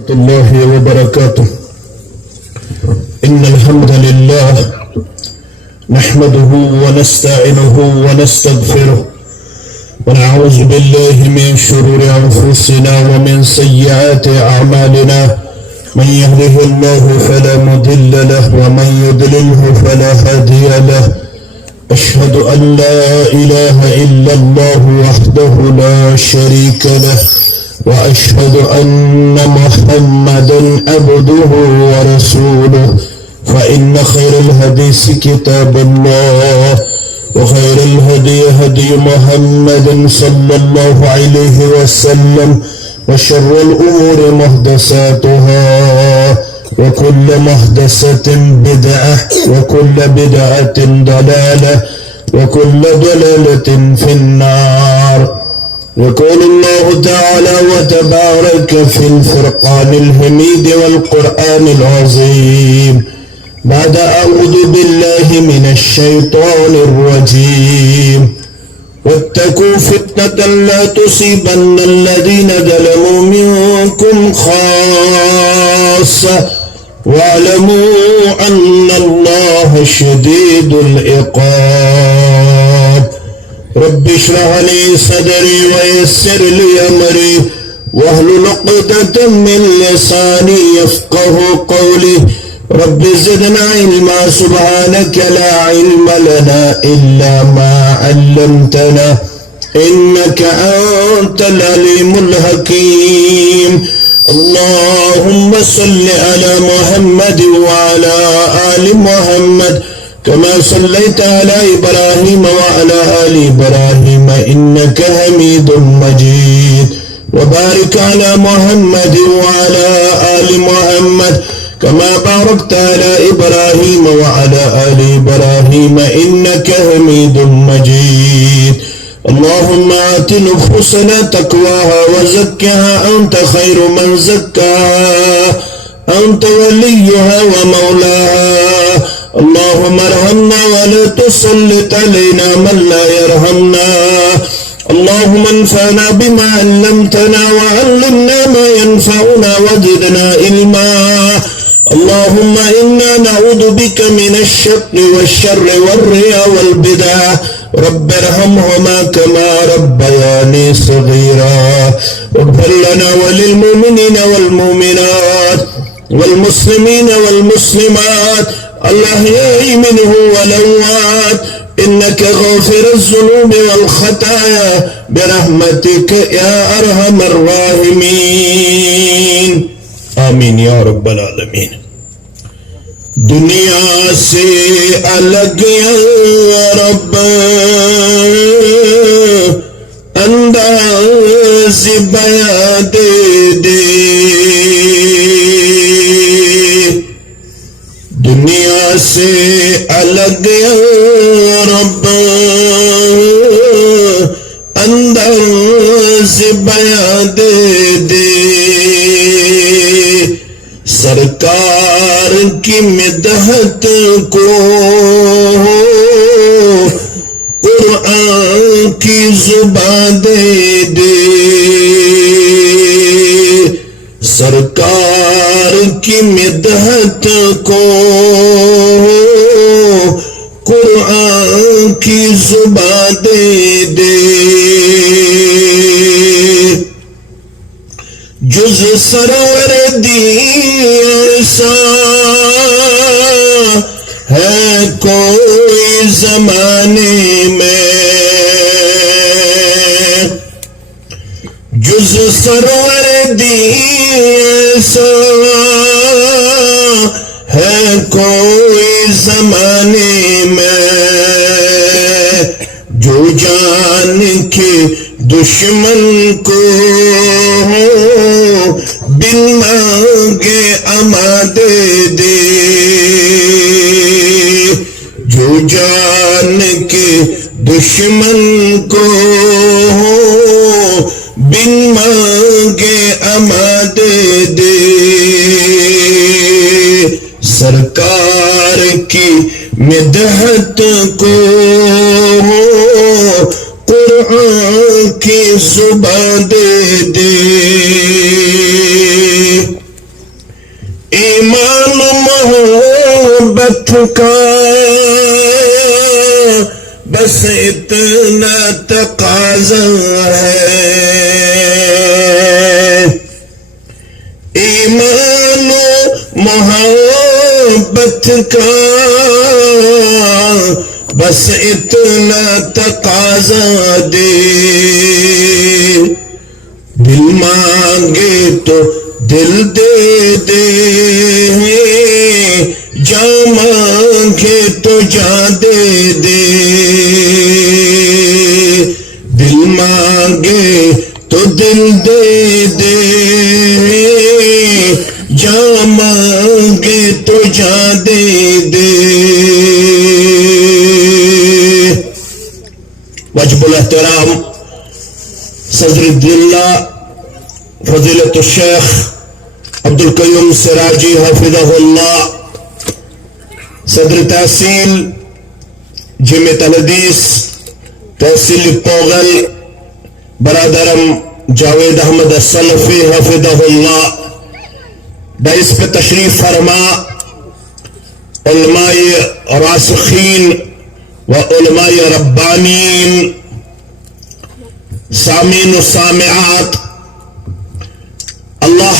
الله وبركاته. إن الحمد لله نحمده ونستعينه ونستغفره ونعوذ بالله من شرور أنفسنا ومن سيئات أعمالنا. من يهده الله فلا مضل له ومن يضلله فلا هادي له. أشهد أن لا إله إلا الله وحده لا شريك له وأشهد أن محمدا عبده ورسوله. فإن خير الحديث كتاب الله وخير الهدي هدي محمد صلى الله عليه وسلم وشر الأمور محدثاتها وكل محدثة بدعة وكل بدعة ضلالة وكل ضلالة في النار. يقول الله تعالى وتبارك في الفرقان الحميد والقرآن العظيم بعد أعوذ بالله من الشيطان الرجيم. واتقوا فتنة لا تصيبن الذين ظلموا منكم خاصة واعلموا أن الله شديد العقاب. رب اشرح لي صدري ويسر لي أمري واحلل عقدة من لساني يفقه قولي. رب زدنا علما سبحانك لا علم لنا إلا ما علمتنا إنك أنت العليم الحكيم. اللهم صل على محمد وعلى آل محمد كما صليت على إبراهيم وعلى آل إبراهيم إنك حميد مجيد. وبارك على محمد وعلى آل محمد كما باركت على إبراهيم وعلى آل إبراهيم إنك حميد مجيد. اللهم آت نفوسنا تقواها وزكها أنت خير من زكاها أنت وليها ومولاها. اللهم ارحمنا ولا تسلط علينا من لا يرحمنا. اللهم انفعنا بما علمتنا وعلمنا ما ينفعنا وزدنا علما. اللهم إنا نعوذ بك من الشر والشر والرياء والبدع. رب ارحمهما كما ربياني صغيرا. اغفر لنا وللمؤمنين والمؤمنات والمسلمين والمسلمات الأحياء منهم والأموات إنك غافر الذنوب والخطايا برحمتك يا أرحم الراحمين. آمین یا رب العالمین. دنیا سے الگ یا رب انداز بیاں دے دے. دنیا سے الگ یا رب انداز بیاں دے دے. سرکار کی مدحت کو قرآن کی زبان دے دے. سرکار کی مدحت کو قرآن کی زبان دے دے. جز سرور دی ایسا ہے کوئی زمانے میں. جز سرور دی ایسا ہے کوئی زمانے میں. جو جان کے دشمن کو بن مانگے اما دے دے. جو جان کے دشمن کو بن مانگے اما دے دے. سرکار کی مدحت کو قرآن کی زبان دے دے. ایمان و محبت کا بس اتنا تقاضا ہے، ایمان و محبت کا بس اتنا تقاضا دے، دل مانگے تو دل دے دے، جاں مانگے تو جاں دے دے، دل مانگے تو دل دے دے، جاں مانگے تو جاں دے دے۔ واجب الاحترام صدر الدلہ فضیلت الشیخ عبدالقیوم سراجی حفظہ اللہ، صدر تحصیل جامعۃ الحدیث تحصیل پوغل برادرم جاوید احمد السلفی حفظہ اللہ، ڈائس پہ تشریف فرما علماء راسخین و علماء ربانین، سامعین و سامعات، اللہ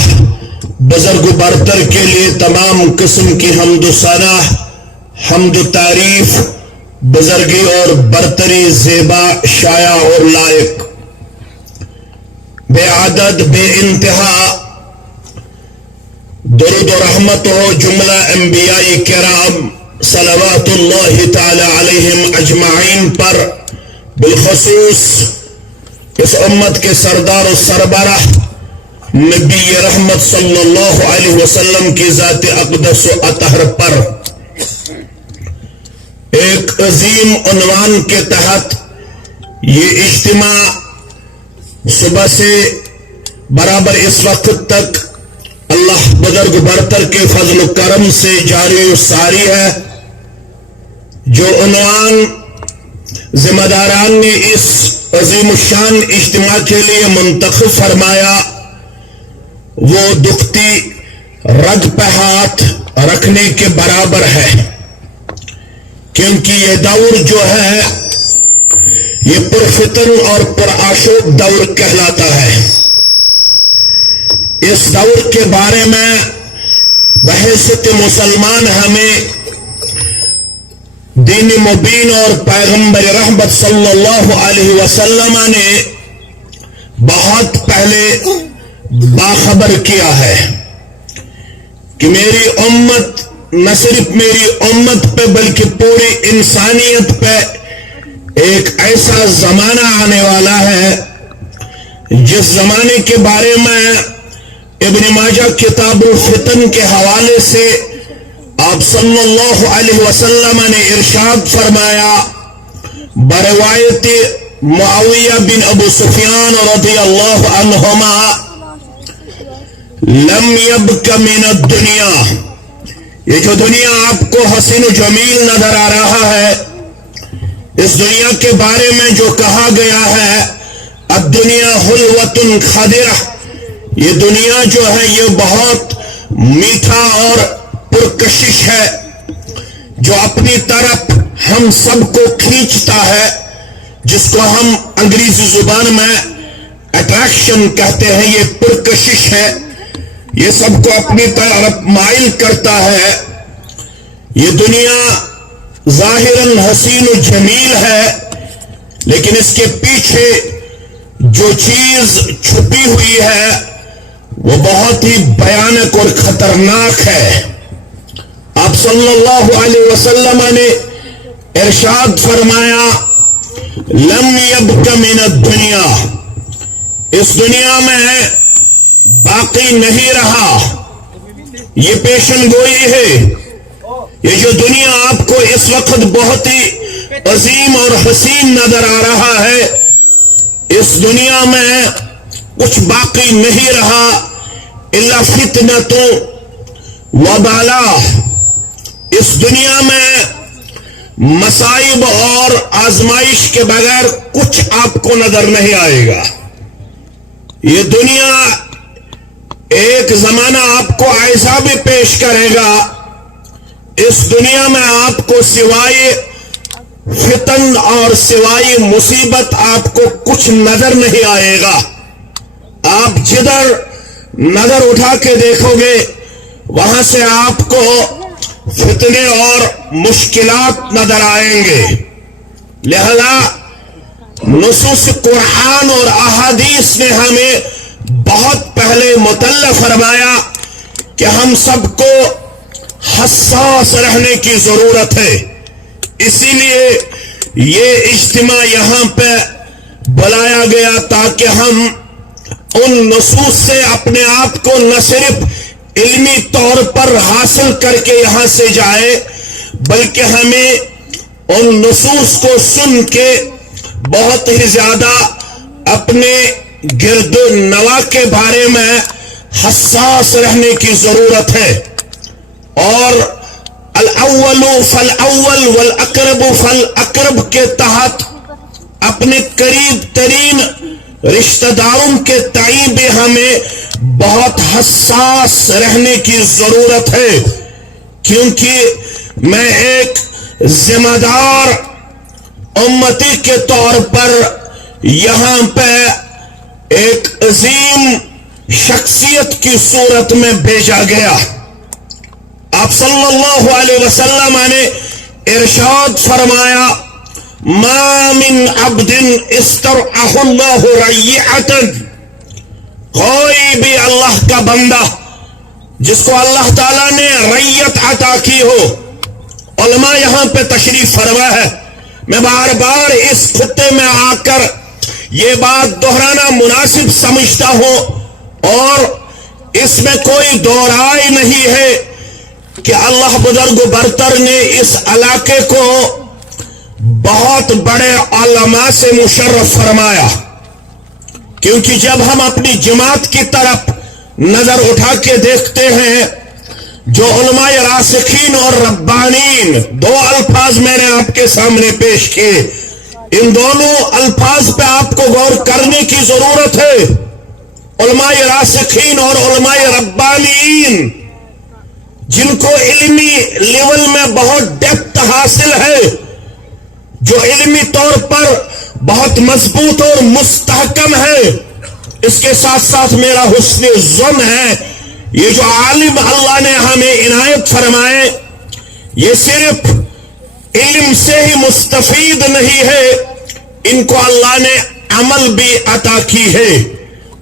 بزرگ و برتر کے لیے تمام قسم کی حمد و ثنا، حمد و تعریف، بزرگی اور برتری زیبا شایع اور لائق، بے عدد بے انتہا درود و رحمت ہو جملہ انبیاء کرام صلوات اللہ تعالی علیہم اجمعین پر، بالخصوص اس امت کے سردار و سربراہ نبی رحمت صلی اللہ علیہ وسلم کی ذات اقدس و اطہر پر۔ ایک عظیم عنوان کے تحت یہ اجتماع صبح سے برابر اس وقت تک اللہ بزرگ برتر کے فضل و کرم سے جاری و ساری ہے۔ جو عنوان ذمہ داران نے اس عظیم الشان اجتماع کے لیے منتخب فرمایا وہ دکھتی رگ پہ ہاتھ رکھنے کے برابر ہے، کیونکہ یہ دور جو ہے یہ پرفتن اور پرآشوب دور کہلاتا ہے۔ اس دور کے بارے میں بحیثیت مسلمان ہمیں دین مبین اور پیغمبر رحمت صلی اللہ علیہ وسلم نے بہت پہلے باخبر کیا ہے کہ میری امت نہ صرف میری امت پہ بلکہ پوری انسانیت پہ ایک ایسا زمانہ آنے والا ہے جس زمانے کے بارے میں ابن ماجہ کتاب الفتن کے حوالے سے آپ صلی اللہ علیہ وسلم نے ارشاد فرمایا بروایت معاویہ بن ابو سفیان رضی اللہ عنہما، لم یبک من الدنیا، یہ جو دنیا آپ کو حسین و جمیل نظر آ رہا ہے، اس دنیا کے بارے میں جو کہا گیا ہے الدنیا حلوۃ خضرہ، یہ دنیا جو ہے یہ بہت میٹھا اور پرکشش ہے، جو اپنی طرف ہم سب کو کھینچتا ہے، جس کو ہم انگریزی زبان میں اٹریکشن کہتے ہیں، یہ پرکشش ہے، یہ سب کو اپنی طرف مائل کرتا ہے۔ یہ دنیا ظاہراً حسین و جمیل ہے، لیکن اس کے پیچھے جو چیز چھپی ہوئی ہے وہ بہت ہی بھیانک اور خطرناک ہے۔ آپ صلی اللہ علیہ وسلم نے ارشاد فرمایا لم یبق من الدنیا، اس دنیا میں باقی نہیں رہا، یہ پیشن گوئی ہے۔ یہ جو دنیا آپ کو اس وقت بہت ہی عظیم اور حسین نظر آ رہا ہے، اس دنیا میں کچھ باقی نہیں رہا الا فتنۃ وبلا، اس دنیا میں مصائب اور آزمائش کے بغیر کچھ آپ کو نظر نہیں آئے گا۔ یہ دنیا ایک زمانہ آپ کو ایسا بھی پیش کرے گا، اس دنیا میں آپ کو سوائے فتن اور سوائے مصیبت آپ کو کچھ نظر نہیں آئے گا۔ آپ جدھر نظر اٹھا کے دیکھو گے وہاں سے آپ کو فتنے اور مشکلات نظر آئیں گے۔ لہذا نصوص قرآن اور احادیث نے ہمیں بہت پہلے مطلع فرمایا کہ ہم سب کو حساس رہنے کی ضرورت ہے۔ اسی لیے یہ اجتماع یہاں پہ بلایا گیا تاکہ ہم ان نصوص سے اپنے آپ کو نہ صرف علمی طور پر حاصل کر کے یہاں سے جائے، بلکہ ہمیں ان نصوص کو سن کے بہت ہی زیادہ اپنے گرد و نواح کے بارے میں حساس رہنے کی ضرورت ہے۔ اور الاول فالاول والاقرب فالاقرب کے تحت اپنے قریب ترین رشتہ داروں کے تئیں بھی ہمیں بہت حساس رہنے کی ضرورت ہے، کیونکہ میں ایک ذمہ دار امتی کے طور پر یہاں پہ ایک عظیم شخصیت کی صورت میں بھیجا گیا۔ آپ صلی اللہ علیہ وسلم نے ارشاد فرمایا، ما من عبد استرعہ اللہ رعیعۃ، کوئی بھی اللہ کا بندہ جس کو اللہ تعالیٰ نے رعیت عطا کی ہو۔ علماء یہاں پہ تشریف فرما ہے، میں بار بار اس خطے میں آ کر یہ بات دہرانا مناسب سمجھتا ہوں، اور اس میں کوئی دو رائے نہیں ہے کہ اللہ بزرگ برتر نے اس علاقے کو بہت بڑے علماء سے مشرف فرمایا، کیونکہ جب ہم اپنی جماعت کی طرف نظر اٹھا کے دیکھتے ہیں، جو علماء راسخین اور ربانین، دو الفاظ میں نے آپ کے سامنے پیش کیے، ان دونوں الفاظ پہ آپ کو غور کرنے کی ضرورت ہے۔ علماء راسخین اور علماء ربانین، جن کو علمی لیول میں بہت ڈیپتھ حاصل ہے، جو علمی طور پر بہت مضبوط اور مستحکم ہے، اس کے ساتھ ساتھ میرا حسن ظن ہے یہ جو عالم اللہ نے ہمیں عنایت فرمائے، یہ صرف علم سے ہی مستفید نہیں ہے، ان کو اللہ نے عمل بھی عطا کی ہے۔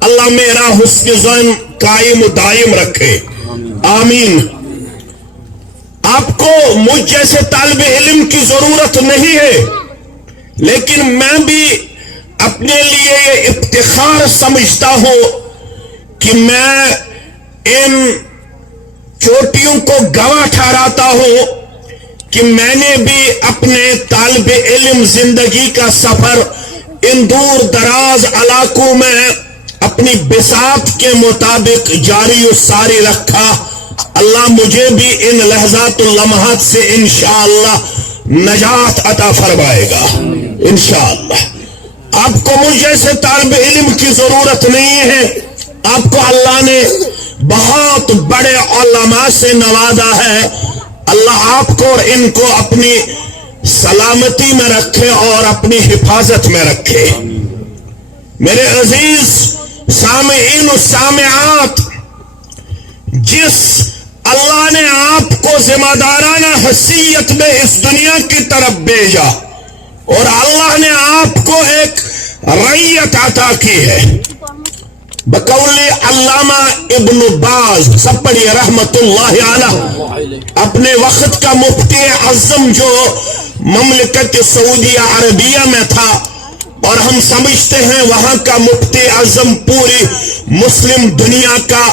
اللہ میرا حسن ظن قائم و دائم رکھے، آمین۔ آپ کو مجھ جیسے طالب علم کی ضرورت نہیں ہے، لیکن میں بھی اپنے لیے یہ افتخار سمجھتا ہوں کہ میں ان چوٹیوں کو گواہ ٹھہراتا ہوں کہ میں نے بھی اپنے طالب علم زندگی کا سفر ان دور دراز علاقوں میں اپنی بساط کے مطابق جاری و ساری رکھا۔ اللہ مجھے بھی ان لحظات و لمحات سے انشاءاللہ نجات عطا فرمائے گا انشاءاللہ۔ آپ کو مجھ جیسے طالب علم کی ضرورت نہیں ہے، آپ کو اللہ نے بہت بڑے علماء سے نوازا ہے۔ اللہ آپ کو اور ان کو اپنی سلامتی میں رکھے اور اپنی حفاظت میں رکھے۔ میرے عزیز سامعین و سامعات، جس اللہ نے آپ کو ذمہ دارانہ حیثیت میں اس دنیا کی طرف بھیجا اور اللہ نے آپ کو ایک رعیت عطا کی ہے، بقول علامہ ابن باز، سب پڑھیے رحمت اللہ علیہ، اپنے وقت کا مفتی اعظم جو مملکت سعودیہ عربیہ میں تھا، اور ہم سمجھتے ہیں وہاں کا مفتی اعظم پوری مسلم دنیا کا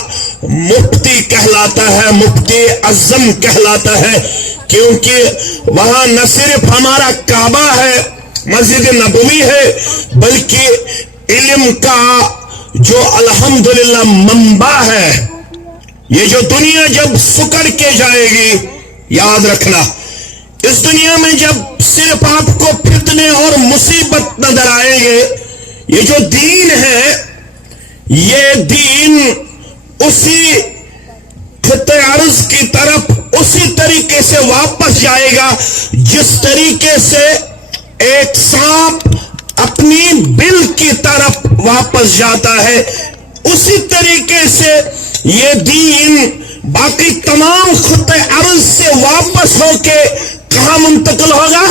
مفتی کہلاتا ہے، مفتی اعظم کہلاتا ہے، کیونکہ وہاں نہ صرف ہمارا کعبہ ہے، مسجد نبوی ہے، بلکہ علم کا جو الحمدللہ منبع ہے۔ یہ جو دنیا جب سکڑ کے جائے گی، یاد رکھنا، اس دنیا میں جب صرف آپ کو فتنے اور مصیبت نظر آئیں گے، یہ جو دین ہے، یہ دین اسی خطے عرض کی طرف اسی طریقے سے واپس جائے گا جس طریقے سے ایک سانپ اپنی بل کی طرف واپس جاتا ہے. اسی طریقے سے یہ دین باقی تمام خطے عرض سے واپس ہو کے کہاں منتقل ہوگا؟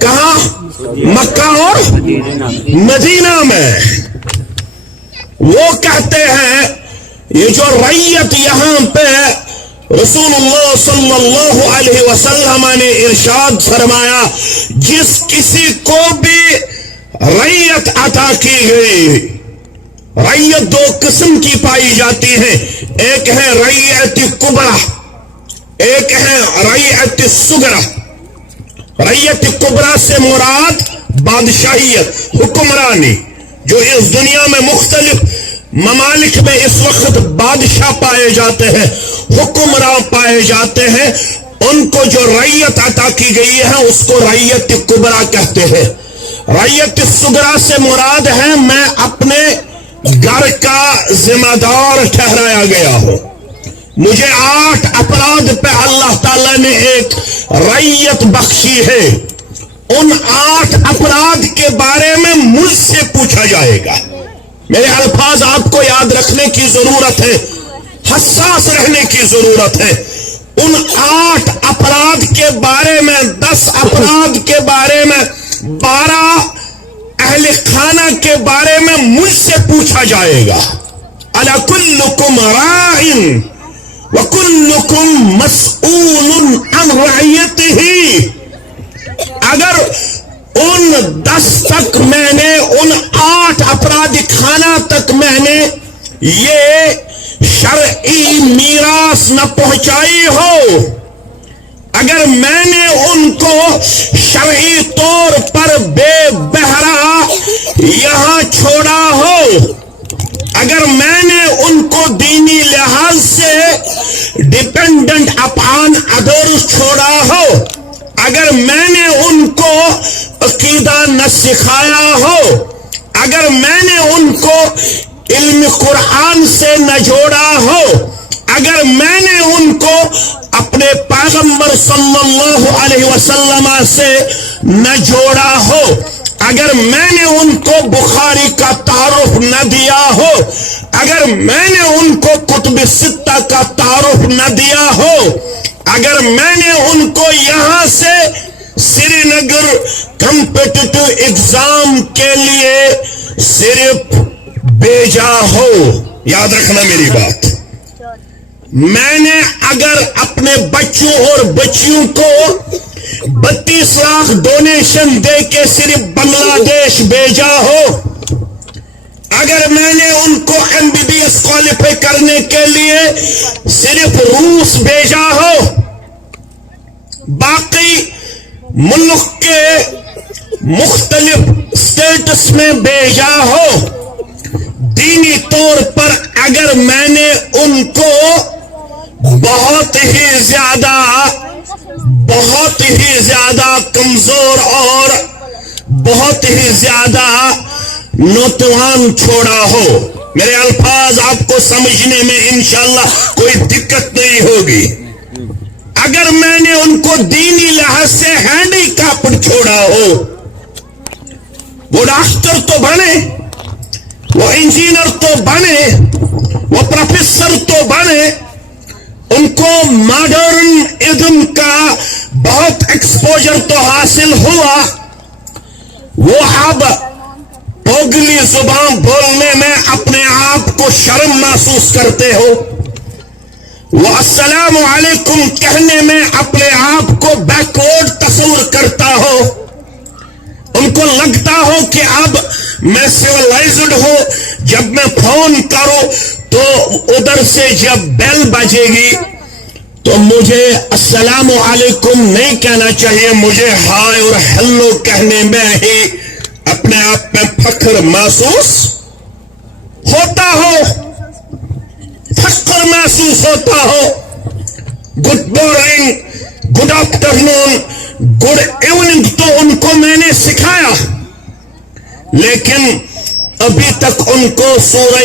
کہاں؟ مکہ اور مدینہ میں. وہ کہتے ہیں یہ جو ریت یہاں پہ رسول اللہ صلی اللہ علیہ وسلم نے ارشاد فرمایا جس کسی کو بھی ریت عطا کی گئی. ریت دو قسم کی پائی جاتی ہے، ایک ہے ریت کبرا، ایک ہے ریت صغرا. ریت کبرا سے مراد بادشاہیت، حکمرانی. جو اس دنیا میں مختلف ممالک میں اس وقت بادشاہ پائے جاتے ہیں، حکمراں پائے جاتے ہیں، ان کو جو ریت عطا کی گئی ہے اس کو ریت کبرا کہتے ہیں. ریت صغرا سے مراد ہے میں اپنے گھر کا ذمہ دار ٹھہرایا گیا ہوں. مجھے 8 افراد پہ اللہ تعالیٰ نے ایک ریت بخشی ہے. ان 8 افراد کے بارے میں مجھ سے پوچھا جائے گا. میرے الفاظ آپ کو یاد رکھنے کی ضرورت ہے، حساس رہنے کی ضرورت ہے. ان 8 افراد کے بارے میں، 10 افراد کے بارے میں، 12 اہل خانہ کے بارے میں مجھ سے پوچھا جائے گا. الا کلکم راع وکلکم مسئول عن رعیتہ. اگر ان 10 تک میں نے، ان 8 افراد خانہ تک میں نے یہ شرعی میراث نہ پہنچائی ہو، اگر میں نے ان کو شرعی طور پر بے بہرا یہاں چھوڑا ہو، اگر میں نے ان کو دینی لحاظ سے ڈیپینڈنٹ اپان ادرس چھوڑا ہو، اگر میں نے ان کو عقیدہ نہ سکھایا ہو، اگر میں نے ان کو علم قرآن سے نہ جوڑا ہو، اگر میں نے ان کو اپنے پیغمبر صلی اللہ علیہ وسلم سے نہ جوڑا ہو، اگر میں نے ان کو بخاری کا تعارف نہ دیا ہو، اگر میں نے ان کو کتب ستہ کا تعارف نہ دیا ہو، اگر میں نے ان کو یہاں سے سری نگر کمپیٹیٹو ایگزام کے لیے صرف بھیجا ہو، یاد رکھنا میری بات، میں نے اگر اپنے بچوں اور بچیوں کو 32 لاکھ ڈونیشن دے کے صرف بنگلہ دیش بھیجا ہو، اگر میں نے ان کو MBBS کوالیفائی کرنے کے لیے صرف روس بھیجا ہو، باقی ملک کے مختلف اسٹیٹس میں بھیجا ہو، دینی طور پر اگر میں نے ان کو بہت ہی زیادہ کمزور اور بہت ہی زیادہ نوجوان چھوڑا ہو، میرے الفاظ آپ کو سمجھنے میں انشاءاللہ کوئی دقت نہیں ہوگی، اگر میں نے ان کو دینی لحاظ سے ہینڈی کیپڈ چھوڑا ہو، وہ ڈاکٹر تو بنے، وہ انجینئر تو بنے، وہ پروفیسر تو بنے، ان کو ماڈرن ازم کا بہت ایکسپوجر تو حاصل ہوا، وہ اب پوگلی زبان بولنے میں اپنے آپ کو شرم محسوس کرتے ہو، وہ السلام علیکم کہنے میں اپنے آپ کو بیکورڈ تصور کرتا ہو، ان کو لگتا ہو کہ اب میں سیولائزڈ ہوں، جب میں فون کروں تو ادھر سے جب بیل بجے گی تو مجھے السلام علیکم نہیں کہنا چاہیے، مجھے ہائے اور ہیلو کہنے میں ہی اپنے آپ میں فخر محسوس ہوتا ہو، فخر محسوس ہوتا ہو. Good morning, good afternoon, good evening تو ان کو میں نے سکھایا، لیکن ابھی تک ان کو سورہ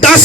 10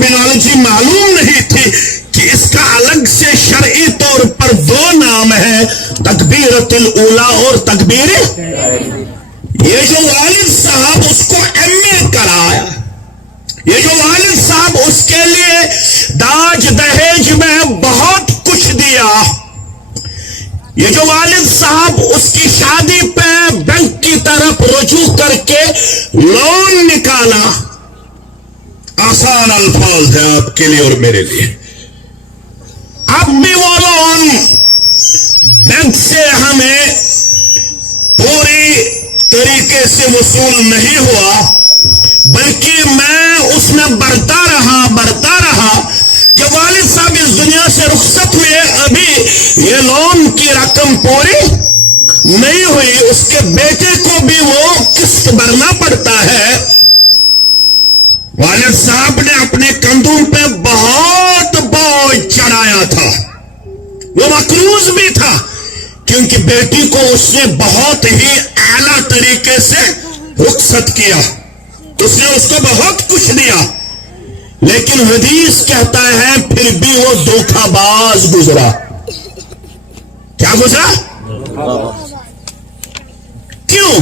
ٹرمینالوجی معلوم نہیں تھی کہ اس کا الگ سے شرعی طور پر دو نام ہے، تکبیرۃ الاولیٰ اور تکبیر۔ یہ جو والد صاحب اس کو MA کرایا، یہ جو والد صاحب اس کے لیے داج دہیج میں بہت کچھ دیا، یہ جو والد صاحب اس کی شادی پہ بینک کی طرف رجوع کر کے لون نکالا، آسان الفاظ ہے آپ کے لیے اور میرے لیے، اب بھی وہ لون بینک سے ہمیں پوری طریقے سے وصول نہیں ہوا، بلکہ میں اس میں بڑھتا رہا۔ جب والد صاحب اس دنیا سے رخصت ہوئے، ابھی یہ لون کی رقم پوری نہیں ہوئی، اس کے بیٹے کو بھی وہ قسط بھرنا پڑتا ہے۔ والد صاحب نے اپنے کندھوں پہ بہت بوجھ چڑھایا تھا، وہ مقروض بھی تھا، کیونکہ بیٹی کو اس نے بہت ہی اعلیٰ طریقے سے رخصت کیا، اس نے اس کو بہت کچھ دیا، لیکن حدیث کہتا ہے پھر بھی وہ دھوکہ باز گزرا۔ کیا گزرا؟ کیوں؟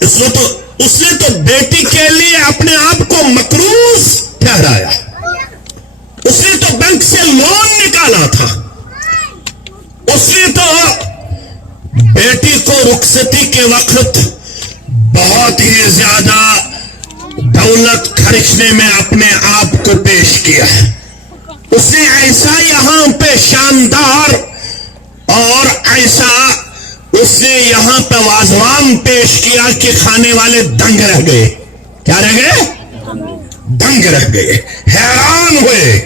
اس نے تو بیٹی کے لیے اپنے آپ کو مقروض ٹھہرایا، اس نے تو بینک سے لون نکالا تھا، اس نے تو بیٹی کو رخصتی کے وقت بہت ہی زیادہ دولت خرچنے میں اپنے آپ کو پیش کیا ہے، اس نے ایسا یہاں پہ شاندار اور ایسا اس نے یہاں پہ واضوان پیش کیا کہ کھانے والے دنگ رہ گئے۔ کیا رہ گئے؟ دنگ رہ گئے، حیران ہوئے۔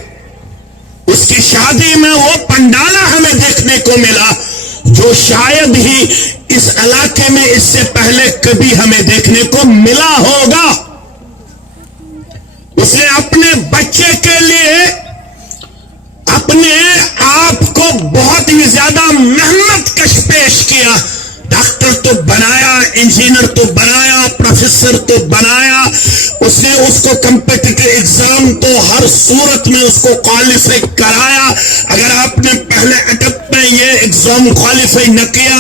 اس کی شادی میں وہ پنڈالا ہمیں دیکھنے کو ملا جو شاید ہی اس علاقے میں اس سے پہلے کبھی ہمیں دیکھنے کو ملا ہوگا۔ اس نے اپنے بچے کے لیے اپنے آپ کو بہت ہی زیادہ محنت کش پیش کیا، ڈاکٹر تو بنایا، انجینئر تو بنایا، پروفیسر تو بنایا، اس نے اس کو کمپیٹیٹو ایگزام تو ہر صورت میں اس کو کوالیفائی کرایا۔ اگر آپ نے پہلے اٹیمپٹ میں یہ ایگزام کوالیفائی نہ کیا،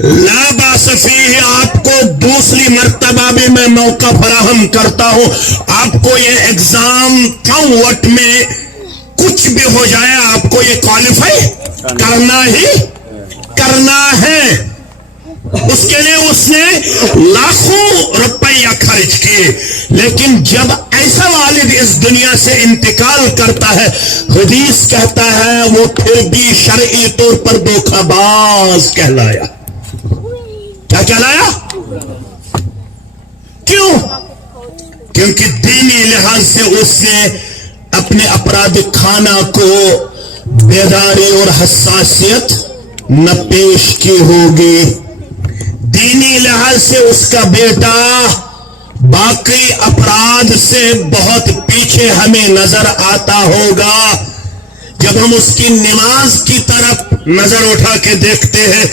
لا باس فیہ، آپ کو دوسری مرتبہ بھی میں موقع فراہم کرتا ہوں، آپ کو یہ ایگزام وٹ میں کچھ بھی ہو جائے آپ کو یہ کوالیفائی کرنا ہے۔ اس کے لیے اس نے لاکھوں روپیہ خرچ کیے، لیکن جب ایسا والد اس دنیا سے انتقال کرتا ہے، حدیث کہتا ہے وہ پھر بھی شرعی طور پر دھوکہ باز کہلایا۔ کیا کہلایا؟ کیوں؟ کیونکہ دینی لحاظ سے اس نے اپنے اپرادک خانہ کو بیداری اور حساسیت نہ پیش کی ہوگی، دینی لحاظ سے اس کا بیٹا باقی افراد سے بہت پیچھے ہمیں نظر آتا ہوگا۔ جب ہم اس کی نماز کی طرف نظر اٹھا کے دیکھتے ہیں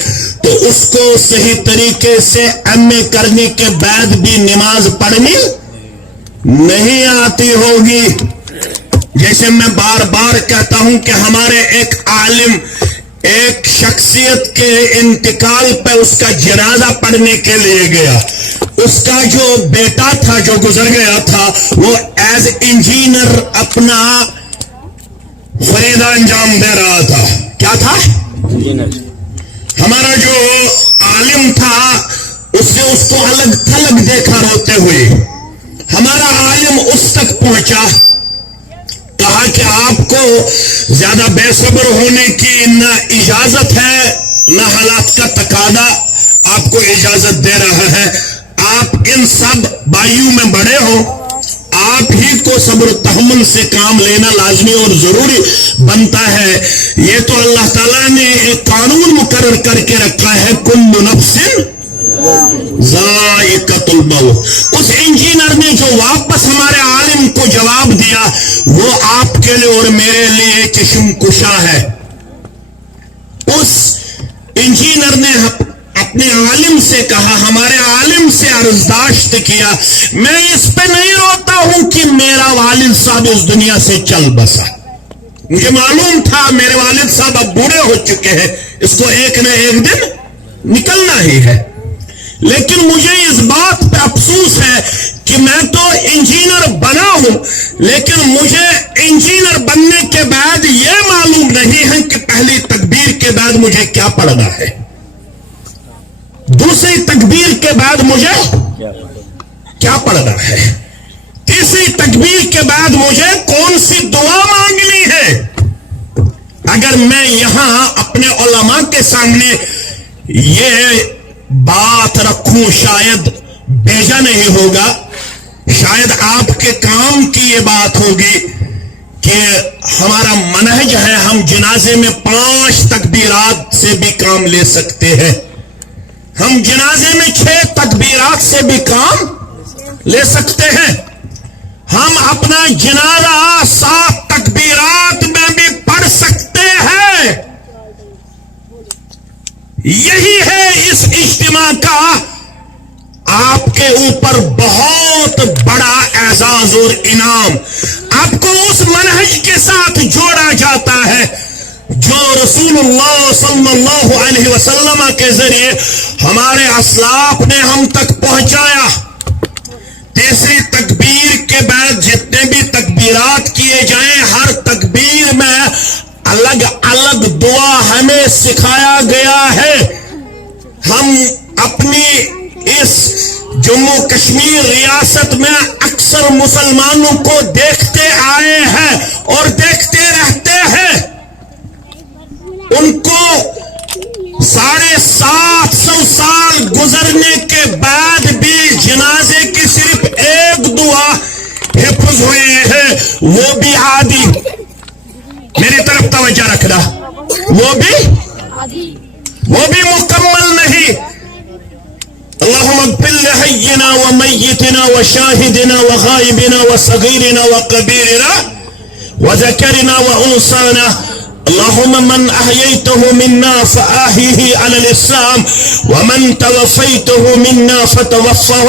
تو اس کو صحیح طریقے سے MA کرنے کے بعد بھی نماز پڑھنی نہیں آتی ہوگی۔ جیسے میں بار بار کہتا ہوں کہ ہمارے ایک عالم ایک شخصیت کے انتقال پہ اس کا جنازہ پڑھنے کے لیے گیا، اس کا جو بیٹا تھا جو گزر گیا تھا وہ ایز انجینئر اپنا فریضہ انجام دے رہا تھا۔ کیا تھا؟ ہمارا جو عالم تھا اس نے اس کو الگ تھلگ دیکھا روتے ہوئے، ہمارا عالم اس تک پہنچا، کہا کہ آپ کو زیادہ بے صبر ہونے کی نہ اجازت ہے نہ حالات کا تقاضا آپ کو اجازت دے رہا ہے، آپ ان سب بھائیوں میں بڑے ہو، آپ ہی کو صبر و تحمل سے کام لینا لازمی اور ضروری بنتا ہے۔ یہ تو اللہ تعالیٰ نے ایک قانون مقرر کر کے رکھا ہے، کل نفس ذائقۃ الموت۔ اس انجینئر نے جو واپس ہمارے عالم کو جواب دیا وہ آپ کے لیے اور میرے لیے چشم کشا ہے۔ اس انجینئر نے اپنے عالم سے کہا, ہمارے عالم سے عرضداشت کیا, میں اس پہ نہیں روتا ہوں کہ میرا والد صاحب اس دنیا سے چل بسا. مجھے معلوم تھا میرے والد صاحب اب بوڑھے ہو چکے ہیں, اس کو ایک نہ ایک دن نکلنا ہی ہے. لیکن مجھے اس بات پہ افسوس ہے کہ میں تو انجینئر بنا ہوں, لیکن مجھے انجینئر بننے کے بعد یہ معلوم نہیں ہے کہ پہلی تکبیر کے بعد مجھے کیا پڑھنا ہے, دوسری تکبیر کے بعد مجھے کیا پڑھنا ہے, تیسری تکبیر کے بعد مجھے کون سی دعا مانگنی ہے. اگر میں یہاں اپنے علماء کے سامنے یہ بات رکھوں شاید بیجا نہیں ہوگا, شاید آپ کے کام کی یہ بات ہوگی کہ ہمارا منہج ہے ہم جنازے میں 5 تکبیرات سے بھی کام لے سکتے ہیں, ہم جنازے میں 6 تکبیرات سے بھی کام لے سکتے ہیں, ہم اپنا جنازہ 7 تکبیرات میں بھی پڑھ سکتے ہیں. یہی ہے اس اجتماع کا آپ کے اوپر بہت بڑا اعزاز اور انعام. آپ کو اس منہج کے ساتھ جوڑا جاتا ہے جو رسول اللہ صلی اللہ علیہ وسلم کے ذریعے ہمارے اسلاف نے ہم تک پہنچایا. تیسری تکبیر کے بعد جتنے بھی تکبیرات کیے جائیں, ہر تکبیر میں الگ الگ دعا ہمیں سکھایا گیا ہے. ہم اپنی اس جموں کشمیر ریاست میں اکثر مسلمانوں کو دیکھتے آئے ہیں اور دیکھتے رہتے ہیں. ان کو 750 سال گزرنے کے بعد بھی جنازے کی صرف ایک دعا حفظ ہوئے ہیں, وہ بھی عادی. میری طرف توجہ رکھنا, وہ بھی مکمل نہیں. اللہم اغفر لحینا ومیتنا وشاہدنا وغائبنا وصغیرنا وکبیرنا وذکرنا وانثانا. اللہم من احییتہ منا فآہیہ علی الاسلام ومن توفیتہ منا فتوفہ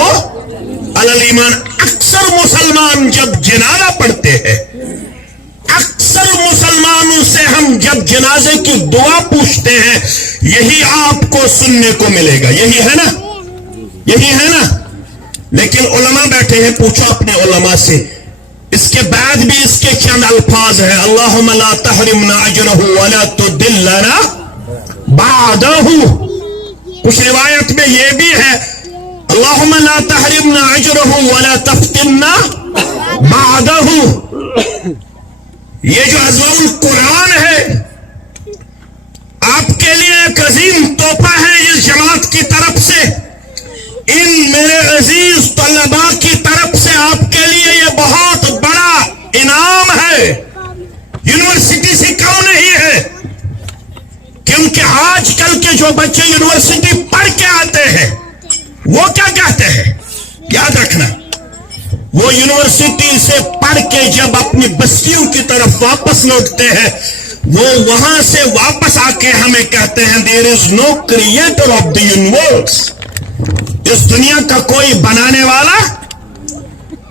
علی الایمان. اکثر مسلمان جب جنازہ پڑھتے ہیں, اکثر مسلمانوں سے ہم جب جنازے کی دعا پوچھتے ہیں, یہی آپ کو سننے کو ملے گا. یہی ہے نا, یہی ہے نا. لیکن علماء بیٹھے ہیں, پوچھو اپنے علماء سے. اس کے بعد بھی اس کے چند الفاظ ہیں, اللہم لا تحرمنا اجرہ ولا تدلنا بعدہ. کچھ روایت میں یہ بھی ہے, اللہم لا تحرمنا اجرہ ولا تفتنا بعدہ. یہ جو ازواج القرآن ہے آپ کے لیے ایک عظیم تحفہ ہے اس جماعت کی طرف سے, ان میرے عزیز طلباء کی طرف سے آپ کے لیے یہ بہت بڑا انعام ہے. یونیورسٹی سے کیوں نہیں ہے, کیونکہ آج کل کے جو بچے یونیورسٹی پڑھ کے آتے ہیں وہ کیا کہتے ہیں, یاد رکھنا, وہ یونیورسٹی سے پڑھ کے جب اپنی بستیوں کی طرف واپس لوٹتے ہیں, وہ وہاں سے واپس آ کے ہمیں کہتے ہیں there is no creator of the universe. اس دنیا کا کوئی بنانے والا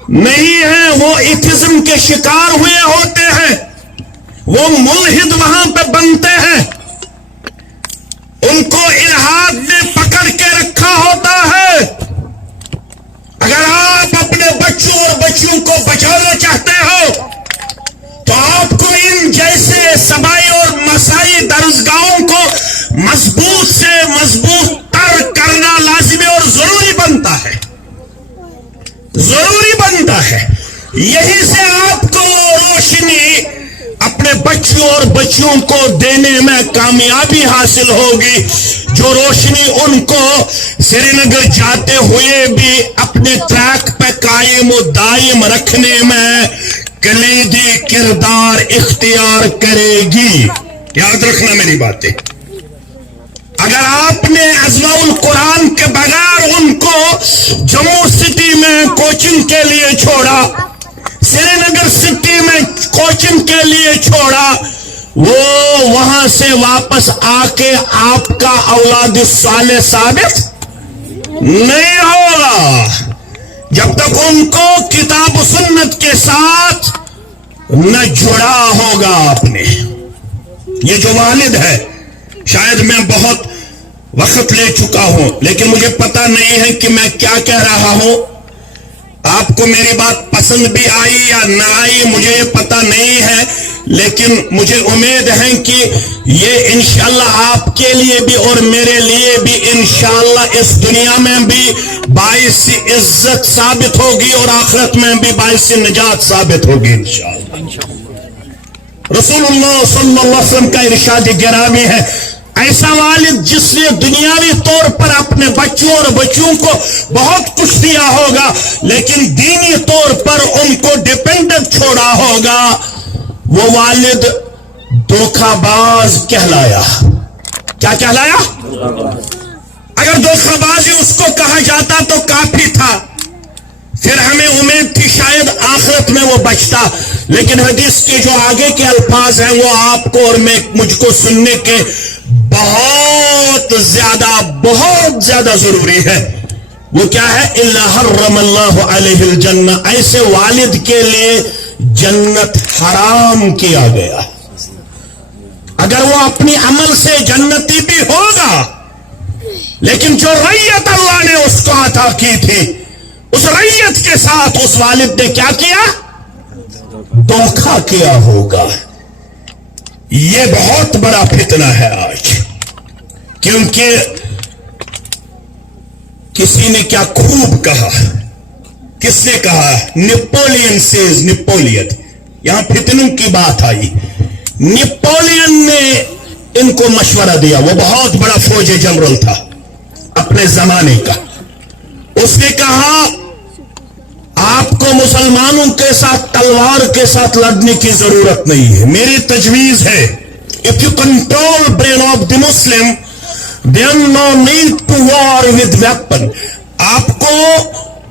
نہیں ہے. وہ ایتھزم کے شکار ہوئے ہوتے ہیں, وہ ملحد وہاں پہ بنتے ہیں, ان کو الحاد نے پکڑ کے رکھا ہوتا ہے. اگر آپ اپنے بچوں اور بچیوں کو بچانا چاہتے ہو تو آپ کو ان جیسے سبائی اور مسائی درسگاہوں کو مضبوط سے مضبوط تر کرنا لازمی اور ضروری بنتا ہے, ضروری بنتا ہے. یہی سے آپ کو روشنی اپنے بچوں اور بچیوں کو دینے میں کامیابی حاصل ہوگی, جو روشنی ان کو سری نگر جاتے ہوئے بھی اپنے ٹریک پہ قائم و دائم رکھنے میں کلیدی کردار اختیار کرے گی. یاد رکھنا میری باتیں. اگر آپ نے ازواء القرآن کے بغیر ان کو جموں سٹی میں کوچنگ کے لیے چھوڑا, سری نگر سٹی میں کوچنگ کے لیے چھوڑا, وہ وہاں سے واپس آ کے آپ کا اولاد صالح ثابت نہیں ہوگا جب تک ان کو کتاب و سنت کے ساتھ نہ جڑا ہوگا آپ نے. یہ جو والد ہے، شاید میں بہت وقت لے چکا ہوں لیکن مجھے پتا نہیں ہے کہ میں کیا کہہ رہا ہوں. آپ کو میری بات پسند بھی آئی یا نہ آئی مجھے یہ پتا نہیں ہے، لیکن مجھے امید ہے کہ یہ انشاءاللہ آپ کے لیے بھی اور میرے لیے بھی انشاءاللہ اس دنیا میں بھی باعث عزت ثابت ہوگی اور آخرت میں بھی باعث نجات ثابت ہوگی انشاءاللہ. رسول اللہ صلی اللہ علیہ وسلم کا ارشاد گرامی ہے، ایسا والد جس نے دنیاوی طور پر اپنے بچوں اور بچوں کو بہت کچھ دیا ہوگا لیکن دینی طور پر ان کو ڈیپینڈنٹ چھوڑا ہوگا، وہ والد دھوکہ باز کہلایا. کیا کہلایا؟ اگر دھوکہ بازی اس کو کہا جاتا تو کافی تھا، پھر ہمیں امید تھی شاید آخرت میں وہ بچتا. لیکن حدیث کے جو آگے کے الفاظ ہیں وہ آپ کو اور مجھ کو سننے کے بہت زیادہ ضروری ہے. وہ کیا ہے؟ الا حرم اللہ علیہ الجنہ، ایسے والد کے لیے جنت حرام کیا گیا. اگر وہ اپنی عمل سے جنتی بھی ہوگا لیکن جو ریت اللہ نے اس کو عطا کی تھی اس ریت کے ساتھ اس والد نے کیا کیا؟ دھوکہ کیا ہوگا. یہ بہت بڑا فتنہ ہے آج، کیونکہ کسی نے کیا خوب کہا. کس نے کہا؟ Napoleon says Napoleon. یہاں فتنوں کی بات آئی. نیپولین نے ان کو مشورہ دیا، وہ بہت بڑا فوجی جنرل تھا اپنے زمانے کا. اس نے کہا آپ کو مسلمانوں کے ساتھ تلوار کے ساتھ لڑنے کی ضرورت نہیں ہے. میری تجویز ہے if you control brain of the Muslim then no need to war with weapon. آپ کو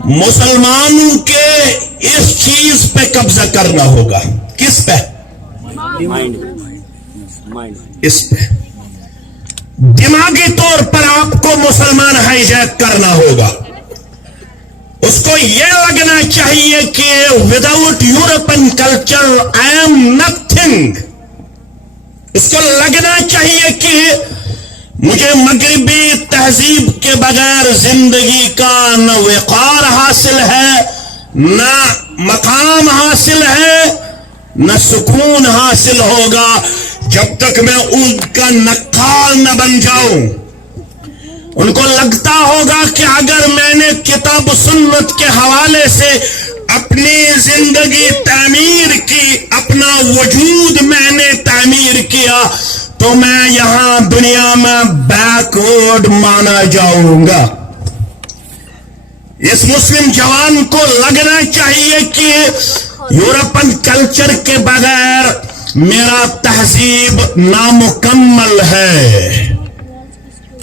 مسلمانوں کے اس چیز پہ قبضہ کرنا ہوگا. کس پہ؟ اس پہ دماغی طور پر آپ کو مسلمان ہائی جیک کرنا ہوگا. اس کو یہ لگنا چاہیے کہ without European culture I am nothing. اس کو لگنا چاہیے کہ مجھے مغربی تہذیب کے بغیر زندگی کا نہ وقار حاصل ہے، نہ مقام حاصل ہے، نہ سکون حاصل ہوگا جب تک میں ان کا نقال نہ بن جاؤں. ان کو لگتا ہوگا کہ اگر میں نے کتاب و سنت کے حوالے سے اپنی زندگی تعمیر کی، اپنا وجود میں نے تعمیر کیا تو میں یہاں دنیا میں بیکورڈ مانا جاؤں گا. اس مسلم جوان کو لگنا چاہیے کہ یورپین کلچر کے بغیر میرا تہذیب نامکمل ہے.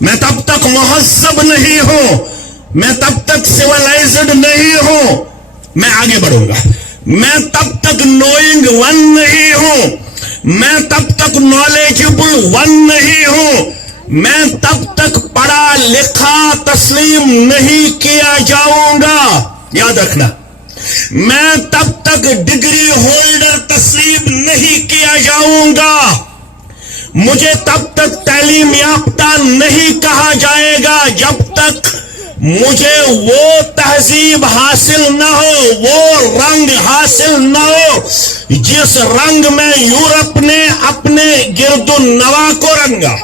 میں تب تک مہذب نہیں ہوں، میں تب تک سیولائزڈ نہیں ہوں، میں آگے بڑھوں گا. میں تب تک نوئنگ ون نہیں ہوں، میں تب تک نالجبل ون نہیں ہوں، میں تب تک پڑھا لکھا تسلیم نہیں کیا جاؤں گا. یاد رکھنا، میں تب تک ڈگری ہولڈر تسلیم نہیں کیا جاؤں گا، مجھے تب تک تعلیم یافتہ نہیں کہا جائے گا جب تک مجھے وہ تہذیب حاصل نہ ہو، وہ رنگ حاصل نہ ہو جس رنگ میں یورپ نے اپنے گرد النواح کو رنگا.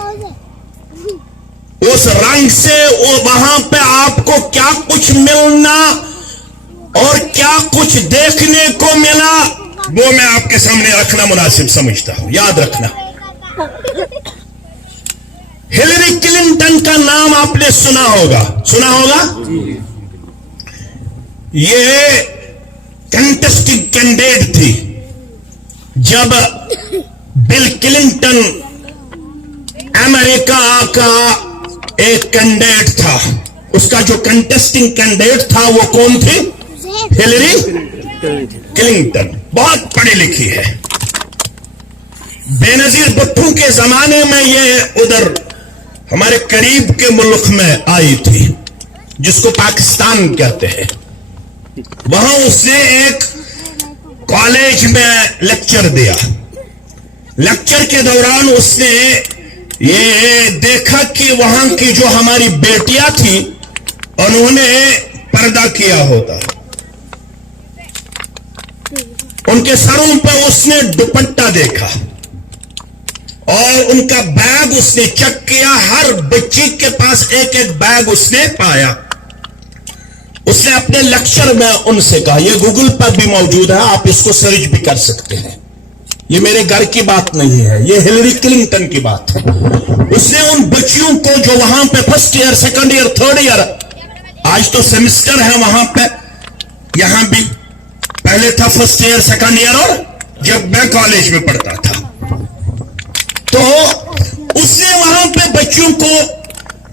اس رنگ سے وہاں پہ آپ کو کیا کچھ ملنا اور کیا کچھ دیکھنے کو ملا وہ میں آپ کے سامنے رکھنا مناسب سمجھتا ہوں. یاد رکھنا، ہلری کلنٹن کا نام آپ نے سنا ہوگا. یہ کنٹسٹنگ کینڈیڈیٹ تھی. جب بل کلنٹن امریکہ کا ایک کینڈیڈیٹ تھا، اس کا جو کنٹسٹنگ کینڈیڈیٹ تھا وہ کون تھی؟ Hillary Clinton. بہت پڑھی لکھی ہے. بے نظیر بھٹو کے زمانے میں یہ ادھر ہمارے قریب کے ملک میں آئی تھی. جس کو پاکستان کہتے ہیں، وہاں اس نے ایک کالج میں لیکچر دیا. لیکچر کے دوران اس نے یہ دیکھا کہ وہاں کی جو ہماری بیٹیاں تھیں انہوں نے پردہ کیا ہوتا، ان کے سروں پہ اس نے دوپٹہ دیکھا اور ان کا بیگ اس نے چیک کیا. ہر بچی کے پاس ایک ایک بیگ اس نے پایا. اس نے اپنے لیکچر میں ان سے کہا، یہ گوگل پر بھی موجود ہے، آپ اس کو سرچ بھی کر سکتے ہیں، یہ میرے گھر کی بات نہیں ہے، یہ ہلری کلنٹن کی بات ہے. اس نے ان بچیوں کو جو وہاں پہ first year, second year, third year, آج تو سیمسٹر ہے وہاں پہ، یہاں بھی پہلے تھا فرسٹ ایئر، سیکنڈ ایئر، اور جب میں کالج میں پڑھتا تھا تو اس نے وہاں پہ بچیوں کو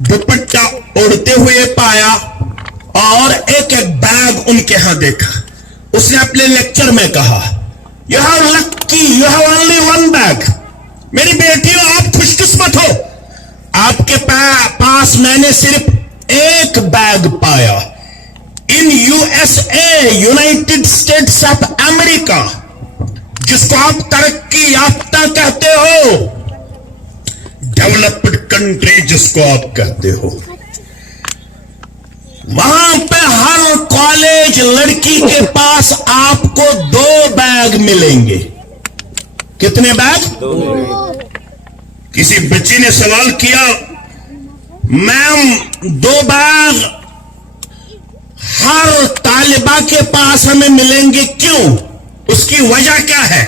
دوپٹہ اوڑھتے ہوئے پایا اور ایک ایک بیگ ان کے ہاں دیکھا. اس نے اپنے لیکچر میں کہا، you have lucky, you have only one bag. میری بیٹیوں آپ خوش قسمت ہو، آپ کے پاس میں نے صرف ایک بیگ پایا. In U S A, united states of America, جس کو آپ ترقی یافتہ کہتے ہو، ڈیولپڈ کنٹری جس کو آپ کہتے ہو، وہاں پہ ہر کالج لڑکی کے پاس آپ کو 2 بیگ ملیں گے. کتنے بیگ؟ کسی بچی نے سوال کیا، میم 2 بیگ ہر طالبہ کے پاس ہمیں ملیں گے، کیوں؟ اس کی وجہ کیا ہے؟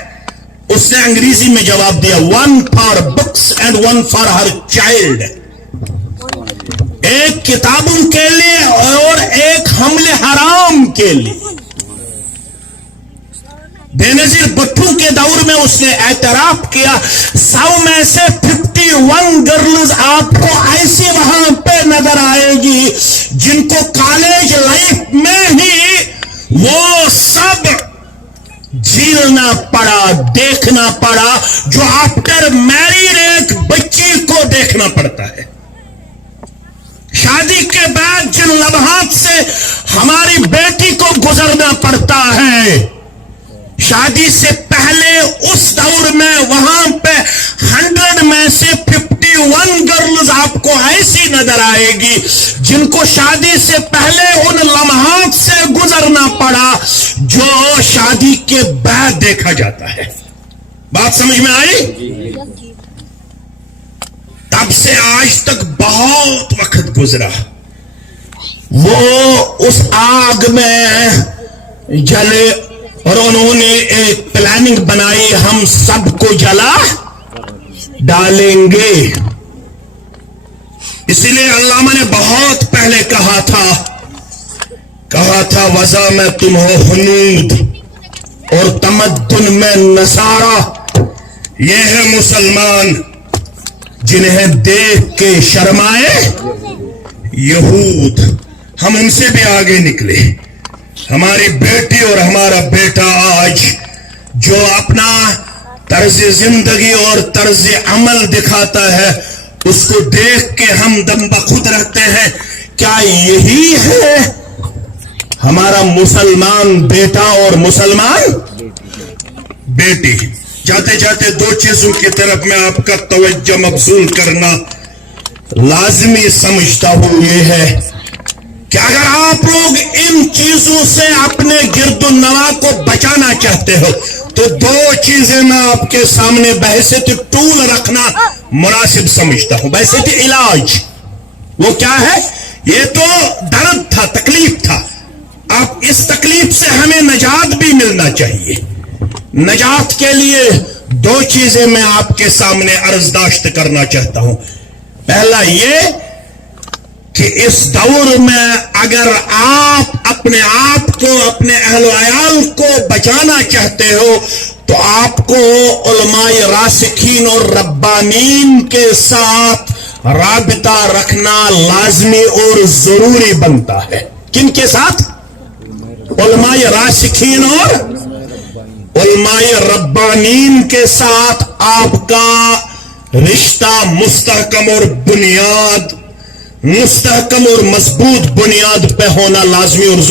اس نے انگریزی میں جواب دیا، 1 for books and 1 for her child. ایک کتابوں کے لیے اور ایک حمل حرام کے لیے. بے نظیر بھٹو کے دور میں اس نے اعتراف کیا، 100 میں سے 51 گرلز آپ کو ایسی وہاں پہ نظر آئے گی جن کو کالج لائف میں ہی وہ سب جھیلنا پڑا، دیکھنا پڑا، جو آفٹر میریج ایک بچی کو دیکھنا پڑتا ہے. شادی کے بعد جن لمحات سے ہماری بیٹی کو گزرنا پڑتا ہے، شادی سے پہلے اس دور میں وہاں پہ 100 میں سے 51 گرلز آپ کو ایسی نظر آئے گی جن کو شادی سے پہلے ان لمحات سے گزرنا پڑا جو شادی کے بعد دیکھا جاتا ہے. بات سمجھ میں آئی؟ تب سے آج تک بہت وقت گزرا، وہ اس آگ میں جلے اور انہوں نے ایک پلاننگ بنائی، ہم سب کو جلا ڈالیں گے. اسی لیے علامہ نے بہت پہلے کہا تھا وضع میں تم ہو ہنود اور تمدن میں نصارہ. یہ ہے مسلمان جنہیں دیکھ کے شرمائے یہود. ہم ان سے بھی آگے نکلے. ہماری بیٹی اور ہمارا بیٹا آج جو اپنا طرز زندگی اور طرز عمل دکھاتا ہے، اس کو دیکھ کے ہم دم بخود رہتے ہیں، کیا یہی ہے ہمارا مسلمان بیٹا اور مسلمان بیٹی؟ جاتے جاتے 2 چیزوں کی طرف میں آپ کا توجہ مبذول کرنا لازمی سمجھتا ہوں. یہ ہے کہ اگر آپ لوگ ان چیزوں سے اپنے گرد و نواح کو بچانا چاہتے ہو تو 2 چیزیں میں آپ کے سامنے بحیثیت ٹول رکھنا مناسب سمجھتا ہوں، بحیثیت علاج. وہ کیا ہے؟ یہ تو درد تھا، تکلیف تھا. اب اس تکلیف سے ہمیں نجات بھی ملنا چاہیے. نجات کے لیے 2 چیزیں میں آپ کے سامنے عرضداشت کرنا چاہتا ہوں. پہلا یہ کہ اس دور میں اگر آپ اپنے آپ کو، اپنے اہل و عیال کو بچانا چاہتے ہو تو آپ کو علماء راسخین اور ربانین کے ساتھ رابطہ رکھنا لازمی اور ضروری بنتا ہے. کن کے ساتھ؟ علماء راسخین اور علماء ربانین کے ساتھ آپ کا رشتہ مستحکم اور بنیاد مستحکم اور مضبوط بنیاد پہ ہونا لازمی اور